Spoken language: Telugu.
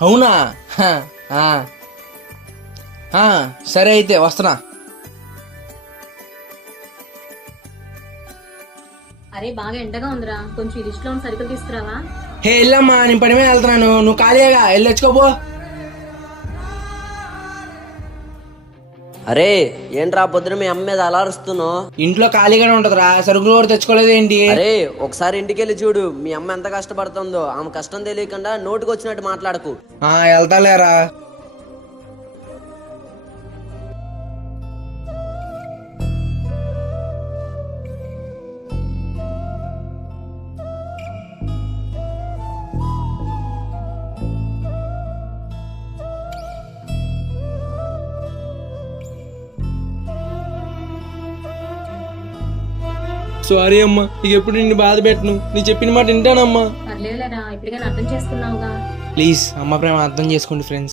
అవునా? హ, ఆ. ఆ, సరే అయితే వస్తున్నా. అరే బాగా ఎండగా ఉందిరా, కొంచెం ఈ లిస్ట్ లో ఉన్న సరుకులు తీసుకురావా. హే వెళ్ళమ్మా, నేను పని మీద వెళ్తున్నాను, నువ్వు ఖాళీగా వెళ్ళి తెచ్చుకోపో. అరే ఏంట్రా పొద్దున మీ అమ్మ మీద అలా అరుస్తున్నావు? ఇంట్లో ఖాళీగానే ఉంటదిరా, సరుకులు కూడా తెచ్చుకోలేదు ఏంటి? అరే ఒకసారి ఇంటికెళ్ళి చూడు, మీ అమ్మ ఎంత కష్టపడుతుందో. ఆమె కష్టం తెలియకుండా నోటుకు వచ్చినట్టు మాట్లాడకు. వెళ్తాలేరా. సారీ అమ్మా, ఇక ఎప్పుడు నిన్ను బాధ పెట్టను, నీ చెప్పిన మాట వింటానమ్మా. పర్లేదులేరా, ఇప్పటికైనా అర్థం చేసుకున్నావుగా. ప్లీజ్ అమ్మ ప్రేమ అర్థం చేసుకోండి ఫ్రెండ్స్.